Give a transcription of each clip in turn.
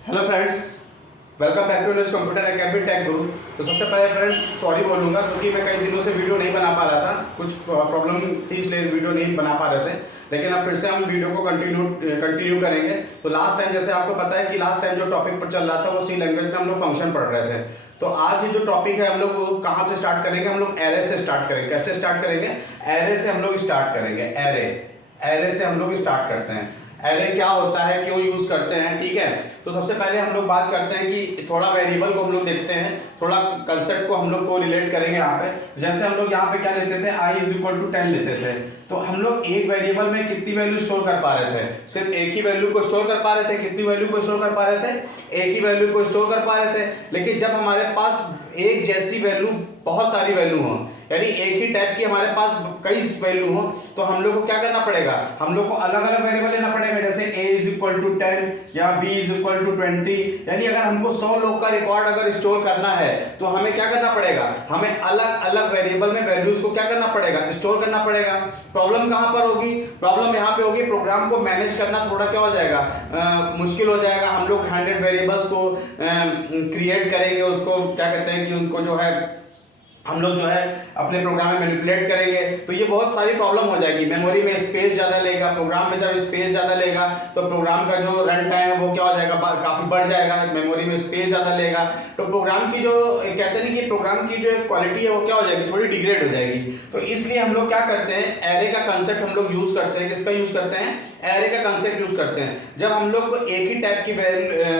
Hello friends, welcome back to news computer academy tech Guru. तो सबसे पहले फ्रेंड्स सॉरी बोलूँगा क्योंकि मैं कई दिनों से वीडियो नहीं बना पा रहा था, कुछ प्रॉब्लम थी इसलिए वीडियो नहीं बना पा रहे थे। लेकिन अब फिर से हम वीडियो को कंटिन्यू करेंगे। तो लास्ट टाइम जैसे आपको पता है कि लास्ट टाइम जो टॉपिक पर चल रहा था वो सी लैंग्वेज में हम लोग फंक्शन पढ़ रहे थे। तो आज ये जो टॉपिक है हम लोग कहाँ से स्टार्ट करेंगे, हम लोग एरे से स्टार्ट करेंगे। कैसे स्टार्ट करेंगे? एरे से हम लोग स्टार्ट करेंगे। एरे से हम लोग स्टार्ट करते हैं। एरे क्या होता है, क्यों यूज करते हैं, ठीक है। तो सबसे पहले हम लोग बात करते हैं कि थोड़ा वेरिएबल को हम लोग देखते हैं, थोड़ा कंसेप्ट को हम लोग को रिलेट करेंगे यहाँ पे। जैसे हम लोग यहाँ पे क्या लेते थे, i इज इक्वल टू 10 लेते थे। तो हम लोग एक वेरिएबल में कितनी वैल्यू स्टोर कर पा रहे थे? सिर्फ एक ही वैल्यू को स्टोर कर पा रहे थे। कितनी वैल्यू को स्टोर कर पा रहे थे? एक ही वैल्यू को स्टोर कर पा रहे थे। लेकिन जब हमारे पास एक जैसी वैल्यू, बहुत सारी वैल्यू हो, यानी एक ही टाइप की हमारे पास कई वैल्यू हो, तो हम लोग को क्या करना पड़ेगा? हम लोग को अलग अलग वेरिएबल लेना पड़ेगा। जैसे a इज इक्वल टू 10 या b इज इक्वल टू 20। यानी अगर हमको 100 लोग का रिकॉर्ड अगर स्टोर करना है तो हमें क्या करना पड़ेगा? हमें अलग अलग वेरिएबल में वैल्यूज को क्या करना पड़ेगा? स्टोर करना पड़ेगा। प्रॉब्लम कहां पर होगी? प्रॉब्लम यहां पे होगी, प्रोग्राम को मैनेज करना थोड़ा क्या हो जाएगा, मुश्किल हो जाएगा। हम लोग 100 वेरिएबल्स को क्रिएट करेंगे, उसको क्या कहते हैं कि उनको जो है हम लोग जो है अपने प्रोग्राम में मैनिपुलेट करेंगे, तो ये बहुत सारी प्रॉब्लम हो जाएगी। मेमोरी में स्पेस ज़्यादा लेगा। प्रोग्राम में जब स्पेस ज़्यादा लेगा तो प्रोग्राम का जो रन टाइम है वो क्या हो जाएगा, काफ़ी बढ़ जाएगा। मेमोरी में स्पेस ज़्यादा लेगा तो प्रोग्राम की जो कहते हैं कि प्रोग्राम की जो क्वालिटी है वो क्या हो जाएगी, थोड़ी डिग्रेड हो जाएगी। तो इसलिए हम लोग क्या करते हैं, एरे का कंसेप्ट हम लोग यूज़ करते हैं। किसका यूज़ करते हैं? एरे का कंसेप्ट यूज़ करते हैं। जब हम लोग को एक ही टाइप की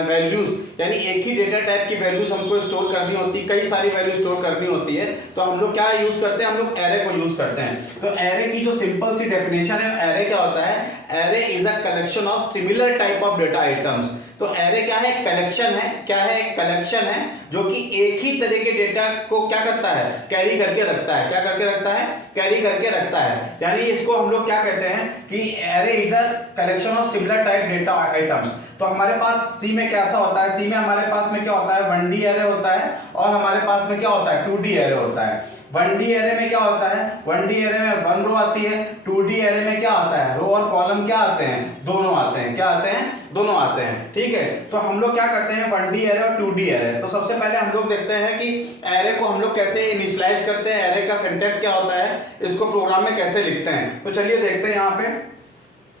वैल्यूज़, यानी एक ही डेटा टाइप की वैल्यूज़ हमको स्टोर करनी होती, कई सारी वैल्यू स्टोर करनी होती है, तो हम लोग क्या यूज करते हैं? हम लोग एरे को यूज करते हैं। तो एरे की जो सिंपल सी डेफिनेशन है, एरे क्या होता है? Array is a collection of similar type of data items. तो एरे क्या है? कलेक्शन है। क्या है? कलेक्शन है जो कि एक ही तरह के डेटा को क्या करता है? कैरी करके रखता है। क्या करके रखता है? कैरी करके रखता है। यानी इसको हम लोग क्या कहते हैं कि array is a collection of similar type data items. तो हमारे पास सी में कैसा होता है? सी में हमारे पास में क्या होता है? 1D एरे होता है और हमारे पास में क्या होता है? 2D एरे होता है। 1D एरे में क्या होता है? 1D एरे में 1 रो आती है। 2D एरे में क्या आता है? रो और कॉलम क्या आते हैं? दोनों आते हैं। क्या आते हैं? दोनों आते हैं। ठीक है। तो हम लोग क्या करते हैं, 1D एरे और 2D एरे। तो सबसे पहले हम लोग देखते हैं कि एरे को हम लोग कैसे इनिशियलाइज करते हैं, एरे का सिंटैक्स क्या होता है, इसको प्रोग्राम में कैसे लिखते हैं। तो चलिए देखते हैं। यहाँ पे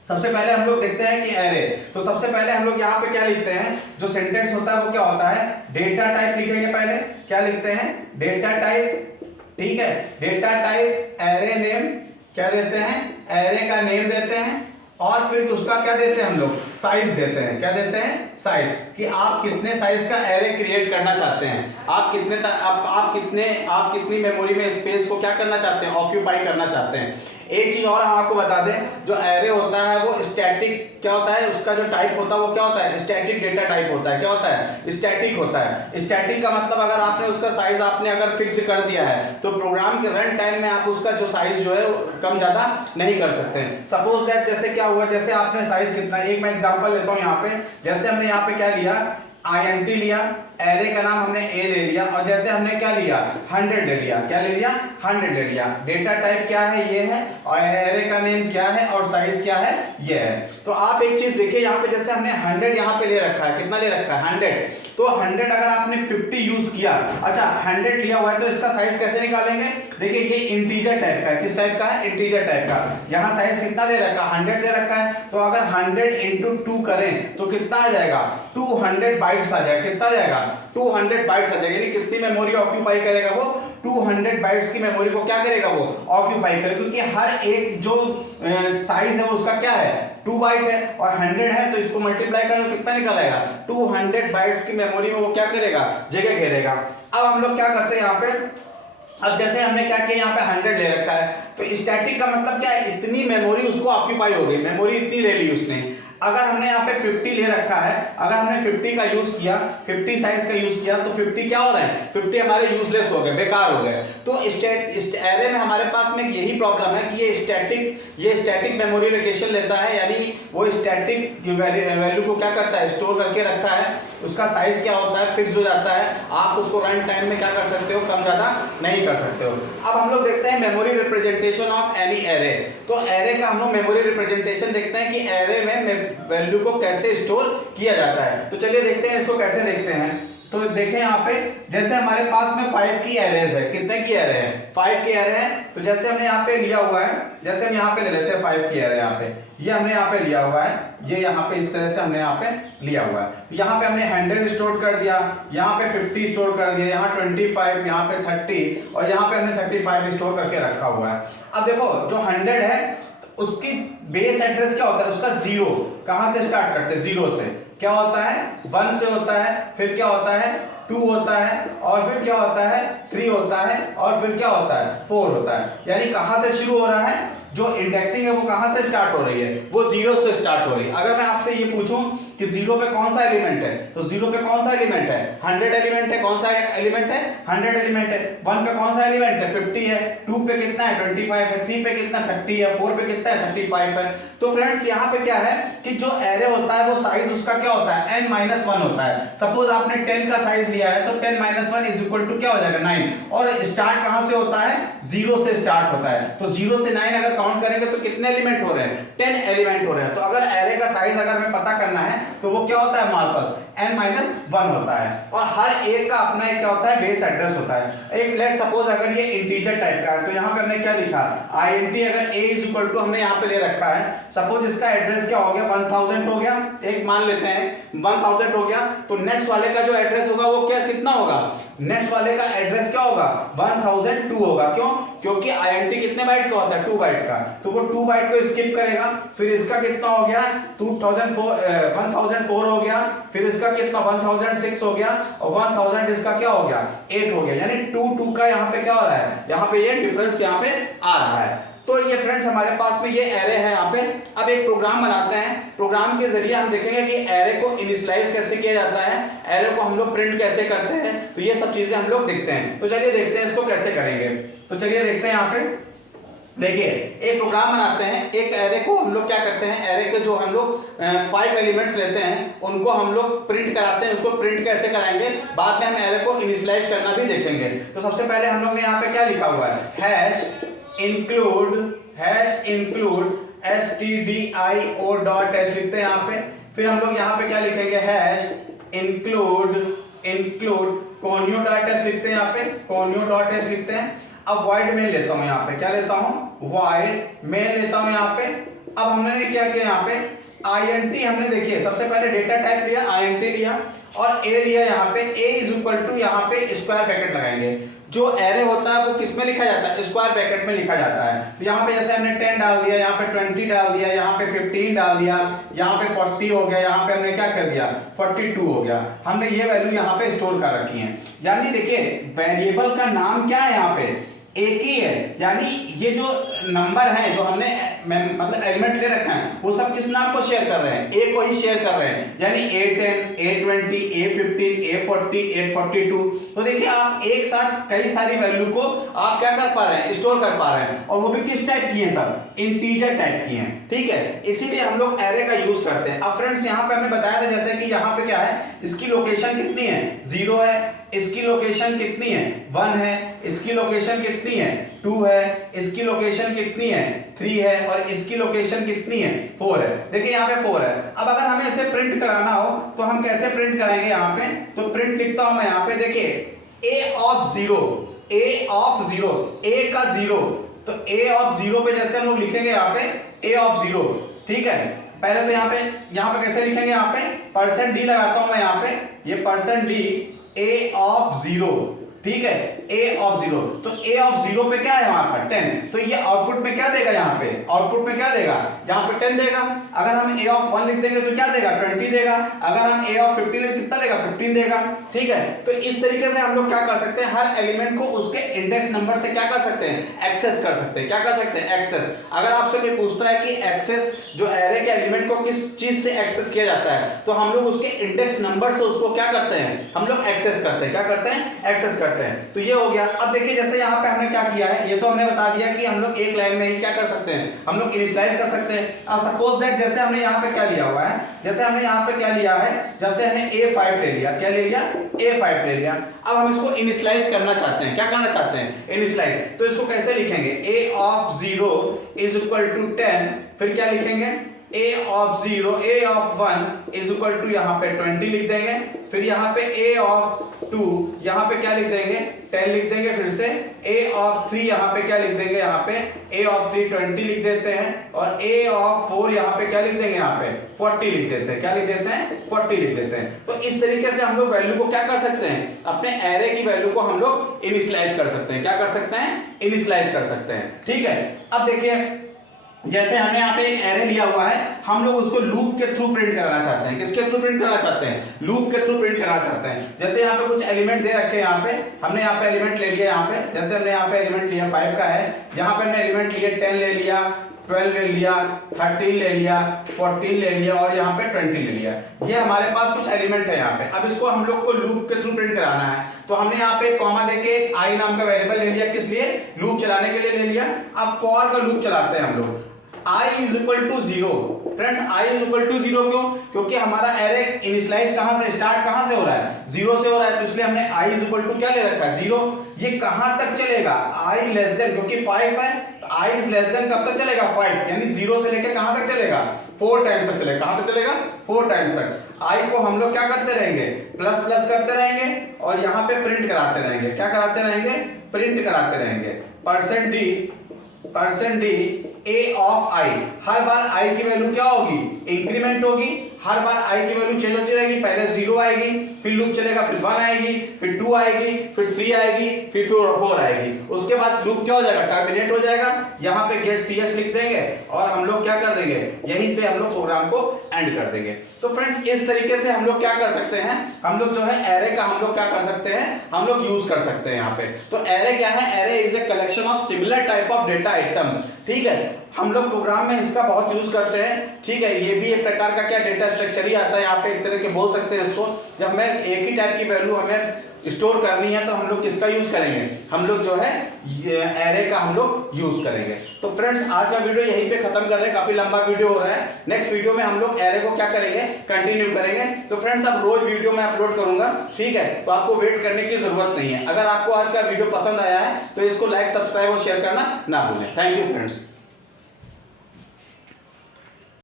सबसे पहले हम लोग देखते हैं कि एरे, तो सबसे पहले हम लोग यहाँ पे क्या लिखते हैं, जो सिंटैक्स होता है वो क्या होता है? डेटा टाइप लिखेंगे। पहले क्या लिखते हैं? Data type. ठीक है। डेटा टाइप एरे नेम क्या देते हैं? एरे का नेम देते हैं और फिर उसका क्या देते हैं हम लोग? साइज देते हैं। क्या देते हैं? साइज, कि आप कितने साइज का एरे क्रिएट करना चाहते हैं, आप कितनी मेमोरी में स्पेस को क्या करना चाहते हैं? ऑक्यूपाई करना चाहते हैं। एक चीज और हम आपको बता दें, जो एरे होता है वो स्टैटिक क्या होता है, उसका जो टाइप होता है वो क्या होता है? स्टैटिक डेटा टाइप होता है। क्या होता है? स्टैटिक होता है। स्टैटिक का मतलब अगर आपने उसका साइज आपने अगर फिक्स कर दिया है तो प्रोग्राम के रन टाइम में आप उसका जो साइज जो है कम ज्यादा नहीं कर सकते हैं। सपोज दैट जैसे क्या हुआ, जैसे आपने साइज कितना, एक मैं एग्जांपल लेता हूं यहाँ पे। जैसे हमने यहाँ पे क्या लिया, int लिया, एरे का नाम हमने a ले लिया और जैसे हमने क्या लिया, 100 ले लिया। क्या ले लिया? 100 ले लिया। डेटा टाइप क्या है? ये है। और एरे का नेम क्या है और साइज क्या है? ये है। तो आप एक चीज देखिए यहाँ पे, जैसे हमने 100 यहाँ पे ले रखा है। कितना ले रखा है? 100। तो 100 अगर आपने 50 यूज किया, अच्छा 100 लिया हुआ है, तो इसका साइज कैसे निकालेंगे? देखिए ये इंटीजर टाइप का है। किस टाइप का है? इंटीजर टाइप का। यहाँ साइज कितना दे रखा है? 100 दे रखा है। तो अगर 100 इंटू 2 करें तो कितना आ जाएगा? 200 बाइट्स आ जाएगा। कितना आ जाएगा? 200 बाइट्स आ जाएगा। यानी कितनी मेमोरी ऑक्यूपाई करेगा वो? 200 बाइट्स की मेमोरी को क्या करेगा वो? ऑक्यूपाई करेगा। क्योंकि हर एक जो साइज है वो उसका क्या है? 2 बाइट है और 100 है, तो इसको मल्टीप्लाई करें तो कितना निकल आएगा? 200 बाइट्स की मेमोरी में वो क्या करेगा? जगह घेरेगा। अब हम लोग क्या करते हैं यहाँ पे, अब जैसे हमने क्या किया, यहाँ पे 100 ले रखा है, तो स्टैटिक का मतलब क्या है? इतनी मेमोरी उसको ऑक्यूपाई हो गई, मेमोरी इतनी ले ली उसने। अगर हमने यहाँ पे 50 ले रखा है, अगर हमने 50 का यूज किया, 50 साइज का यूज किया, तो 50 क्या हो रहा है? 50 हमारे यूजलेस हो गए, बेकार हो गए। तो एरे में हमारे पास में यही प्रॉब्लम है कि ये स्टैटिक मेमोरी लोकेशन लेता है, यानी वो स्टैटिक वैल्यू को क्या करता है? स्टोर करके रखता है। उसका साइज क्या होता है? फिक्स हो जाता है। आप उसको रन टाइम में क्या कर सकते हो? कम ज्यादा नहीं कर सकते हो। अब हम लोग देखते हैं memory representation of any array. तो एरे का हम लोग मेमोरी रिप्रेजेंटेशन देखते हैं कि एरे में वैल्यू को कैसे स्टोर किया जाता है। तो चलिए देखते हैं इसको कैसे देखते हैं। तो देखें यहाँ पे, जैसे हमारे पास में 5 की एरेज है, कितने की एरे है, 5 की एरे है। तो जैसे हमने यहाँ पे लिया हुआ है, जैसे हम यहाँ पे ले लेते हैं 5 की एरे, यहाँ पे ये हमने यहाँ पे लिया हुआ है, ये यहाँ पे इस तरह से हमने यहाँ पे लिया हुआ है। यहाँ पे हमने 100 स्टोर कर दिया, यहाँ पे 50 स्टोर कर दिया, यहाँ 25, यहाँ पे 30 और यहाँ पे हमने 35 स्टोर करके रखा हुआ है। अब देखो जो 100 है उसकी बेस एड्रेस क्या होता है, उसका जीरो, कहां से स्टार्ट करते हैं, जीरो से। क्या होता है, 1 से होता है, फिर क्या होता है 2 होता है, और फिर क्या होता है 3 होता है, और फिर क्या होता है 4 होता है। यानी कहां से शुरू हो रहा है, जो इंडेक्सिंग है वो कहां से स्टार्ट हो रही है, वो जीरो से स्टार्ट हो रही है। अगर मैं आपसे ये पूछूं कि जीरो पे कौन सा एलिमेंट है, तो जीरो पे कौन सा एलिमेंट है, 100 एलिमेंट है, कौन सा एलिमेंट है 100 एलिमेंट है। 1 पे कौन सा एलिमेंट है 50 है, 2 पे कितना है 25 है, 3 पे कितना 30 है, 4 पे कितना है 35 है। तो फ्रेंड्स यहाँ पे क्या है कि जो एरे होता है वो साइज उसका क्या होता है n-1 होता है। सपोज आपने 10 का साइज लिया है तो 10-1 इज इक्वल टू क्या हो जाएगा 9, और स्टार्ट कहां से होता है, जीरो से स्टार्ट होता है। तो 0 से 9 अगर काउंट करेंगे तो कितने एलिमेंट हो रहे हैं, 10 एलिमेंट हो रहे हैं। तो अगर एरे का साइज अगर हमें पता करना है तो वो क्या होता है हमारे पास n-1 होता है, और हर एक का अपना एक क्या होता है बेस एड्रेस होता है। एक लेट सपोज अगर ये इंटीजर टाइप का है तो यहाँ पे हमने क्या लिखा, int अगर a इज इक्वल टू हमने यहाँ पे ले रखा है, सपोज इसका एड्रेस क्या हो गया 1000 हो गया, एक मान लेते हैं 1000 हो गया, तो नेक्स्ट वाले का जो एड्रेस होगा वो क्या कितना होगा, नेक्स्ट वाले का एड्रेस क्या होगा 1002 होगा। क्यों, क्योंकि int कितने बाइट का होता है 2 बाइट का, तो वो 2 बाइट को स्किप करेगा। फिर इसका कितना हो गया 1004 हो गया, फिर इसका कितना 1006 हो गया, और 1000 इसका क्या हो गया 8 हो गया। यानी 2 का यहाँ पे क्या हो रहा है, यहाँ पे ये डिफरेंस यहाँ पे आ रहा है। तो ये फ्रेंड्स हमारे पास में ये एरे है यहाँ पे। अब एक प्रोग्राम बनाते हैं, प्रोग्राम के जरिए हम देखेंगे कि एरे को इनिशियलाइज कैसे किया जाता है, एरे को हम लोग प्रिंट कैसे करते हैं, तो ये सब चीजें हम लोग देखते हैं। तो चलिए देखते हैं इसको कैसे करेंगे। तो चलिए देखते हैं यहाँ पे, देखिए एक प्रोग्राम बनाते हैं, एक एरे को हम लोग क्या करते हैं, एरे के जो हम लोग 5 एलिमेंट्स लेते हैं उनको हम लोग प्रिंट कराते हैं। उसको प्रिंट कैसे कराएंगे बाद में हम एरे को इनिशियलाइज करना भी देखेंगे। तो सबसे पहले हम लोग ने यहाँ पे क्या लिखा हुआ है, include stdio डॉट h लिखते हैं यहाँ पे। फिर हम लोग यहाँ पे क्या लिखेंगे, include conio डॉट h लिखते हैं यहाँ पे, conio डॉट h लिखते हैं। अब void main लेता हूँ यहाँ पे, क्या लेता हूँ void main लेता हूँ यहाँ पे। अब हमने क्या किया यहाँ पे int, हमने देखिए सबसे पहले डेटा टाइप लिया int लिया, और a लिया यहाँ पे, a इज इक्वल टू यहाँ पे स्क्वायर ब्रैकेट लगाएंगे। जो एरे होता है वो किस में लिखा जाता है, स्क्वायर ब्रैकेट में लिखा जाता है। तो यहाँ पे जैसे हमने 10 डाल दिया, यहाँ पे 20 डाल दिया, यहाँ पे 15 डाल दिया, यहाँ पे 40 हो गया, यहाँ पे हमने क्या कर दिया 42 हो गया। हमने ये वैल्यू यहाँ पे स्टोर कर रखी है। यानी देखिए वेरिएबल का नाम क्या है यहाँ पे एक ही है, यानी ये जो नंबर है जो हमने मतलब एलिमेंट ले रखा है वो सब किस नाम को शेयर कर रहे हैं, ए को ही शेयर कर रहे हैं। यानी A10, A20, A15, A40, A42। तो देखिए आप एक साथ कई सारी वैल्यू को आप क्या कर पा रहे हैं, स्टोर कर पा रहे हैं, और वो भी किस टाइप की है, सब इंटीजर टाइप की हैं। ठीक है, इसीलिए हम लोग एरे का यूज करते हैं। अब फ्रेंड्स यहाँ पे हमने बताया था जैसे कि यहाँ पे क्या है, इसकी लोकेशन कितनी है 0 है, इसकी लोकेशन कितनी है 1 है, इसकी लोकेशन कितनी है 2 है, इसकी लोकेशन कितनी है 3 है, और इसकी लोकेशन कितनी है 4 है। देखिए यहाँ पे 4 है। अब अगर हमें इसे प्रिंट कराना हो तो हम कैसे प्रिंट कराएंगे यहाँ पे, तो प्रिंट लिखता हूं मैं यहाँ पे, देखिए a ऑफ 0, a का 0, तो a ऑफ 0 पे जैसे हम लोग लिखेंगे यहाँ पे a ऑफ 0। ठीक है, पहले तो यहाँ पे कैसे लिखेंगे, यहाँ पे %d लगाता हूं मैं यहाँ पे, ये %d a ऑफ 0। ठीक है, a ऑफ 0, तो a ऑफ 0 पे क्या है वहां पर 10, तो ये आउटपुट में क्या देगा, यहाँ पे आउटपुट में क्या देगा, यहाँ पे 10 देगा। अगर हम a ऑफ 1 लिख देंगे तो क्या देगा 20 देगा। अगर हम a ऑफ 15 लिख कितना देगा 15 देगा। ठीक है, तो इस तरीके से हम लोग क्या कर सकते हैं, हर एलिमेंट को उसके इंडेक्स नंबर से क्या कर सकते हैं, एक्सेस कर सकते हैं। क्या कर सकते हैं, एक्सेस। अगर आपसे कोई पूछता है कि एक्सेस जो एरे के एलिमेंट को किस चीज से एक्सेस किया जाता है, तो हम लोग उसके इंडेक्स नंबर से उसको क्या करते हैं, हम लोग एक्सेस करते हैं। क्या करते हैं, एक्सेस करते हैं। तो ये हो गया। अब देखिए जैसे यहाँ पे हमने क्या किया है, ये तो हमने बता दिया कि हम लोग एक लाइन में ही क्या कर सकते हैं, हम लोग इनिशियलाइज कर सकते हैं। अब सपोज दैट जैसे हमने यहाँ पे क्या लिया हुआ है, जैसे हमने यहाँ पे क्या लिया है, जैसे हमने A5 ले लिया, क्या ले लिया A5 ले लिया। अब हम इसको इनिशियलाइज करना चाहते हैं, क्या करना चाहते हैं, इनिशियलाइज। तो इसको कैसे लिखेंगे, a of 0 is equal to 10, फिर क्या लिखेंगे a of 0 a of 1 is equal to यहाँ पे 20 लिख देंगे, फिर यहाँ पे a ऑफ 2 यहाँ पे क्या लिख देंगे 10 लिख देंगे, फिर से a ऑफ 3 यहाँ पे क्या लिख देंगे, यहाँ पे a ऑफ 3 20 लिख देते हैं, और a ऑफ 4 यहाँ पे क्या लिख देंगे, यहाँ पे 40 लिख देते हैं, क्या लिख देते हैं 40 लिख देते हैं। तो इस तरीके से हम लोग वैल्यू को क्या कर सकते हैं, अपने एरे की वैल्यू को हम लोग इनिशियलाइज कर सकते हैं, क्या कर सकते हैं इनिशियलाइज कर सकते हैं। ठीक है, अब देखिए जैसे हमने यहाँ पे एक एरे लिया हुआ है, हम लोग उसको लूप के थ्रू प्रिंट कराना चाहते हैं। किसके थ्रू प्रिंट कराना चाहते हैं, लूप के थ्रू प्रिंट कराना चाहते हैं। जैसे यहाँ पे कुछ एलिमेंट दे रखे हैं, यहाँ पे हमने यहाँ पे एलिमेंट ले लिया, यहाँ पे जैसे हमने यहाँ पे एलिमेंट लिया 5 का है, यहाँ पे हमने एलिमेंट लिए 10 ले लिया, 12 ले लिया, 13 ले लिया, 14 ले लिया और यहाँ पे 20 ले लिया। ये हमारे पास कुछ एलिमेंट है यहाँ पे। अब इसको हम लोग को लूप के थ्रू प्रिंट कराना है, तो हमने यहाँ पे कॉमा देके एक आई नाम का वेरिएबल ले लिया, किस लिए, लूप चलाने के लिए ले लिया। अब फॉर का लूप चलाते हैं हम लोग, i is equal to 0। Friends i is equal to 0 क्यों, क्योंकि हमारा एरे इनिशियलाइज कहां से, स्टार्ट कहां से हो रहा है, 0 से हो रहा है, तो इसलिए हमने i इज इक्वल टू क्या ले रखा है 0। ये कहां तक चलेगा, i लेस देन, क्योंकि 5 है, i इज लेस देन कब तक चलेगा 5, यानी 0 से लेकर कहां तक चलेगा 4 टाइम्स तक चलेगा। कहां तक चलेगा 4 टाइम्स तक। i को हम लोग क्या करते रहेंगे, प्लस प्लस करते रहेंगे और यहाँ पे प्रिंट कराते रहेंगे। क्या कराते रहेंगे, प्रिंट कराते रहेंगे। Percent D a of i, her bar i की वैल्यू क्या होगी, इंक्रीमेंट होगी। हर बार i की वैल्यू चेंज होती रहेगी, पहले 0 आएगी, फिर लूप चलेगा, फिर 1 आएगी, फिर 2 आएगी, फिर 3 आएगी, फिर 4 आएगी। उसके बाद लूप क्या हो जाएगा, टर्मिनेट हो जाएगा। यहाँ पे गेट cs लिख देंगे और हम लोग क्या कर देंगे, यहीं से हम लोग प्रोग्राम को एंड कर देंगे। तो फ्रेंड्स इस तरीके से हम लोग क्या कर सकते हैं, हम लोग जो है एरे का हम लोग क्या कर सकते हैं, हम लोग यूज कर सकते हैं यहाँ पे। तो एरे क्या है, array is a collection of similar type of data items. ठीक है, हम लोग प्रोग्राम में इसका बहुत यूज करते हैं। ठीक है, ये भी एक प्रकार का क्या डेटा स्ट्रक्चर ही आता है, यहाँ पे एक तरह के बोल सकते हैं इसको। जब मैं एक ही टाइप की वैल्यू हमें स्टोर करनी है तो हम लोग किसका यूज करेंगे, हम लोग जो है एरे का हम लोग यूज करेंगे। तो फ्रेंड्स आज का वीडियो यहीं पे खत्म कर रहे हैं, काफी लंबा वीडियो हो रहा है। नेक्स्ट वीडियो में हम लोग एरे को क्या करेंगे, कंटिन्यू करेंगे। तो फ्रेंड्स अब रोज वीडियो मैं अपलोड करूंगा, ठीक है, तो आपको वेट करने की जरूरत नहीं है। अगर आपको आज का वीडियो पसंद आया है तो इसको लाइक, सब्सक्राइब और शेयर करना ना भूलें। Thank you friends.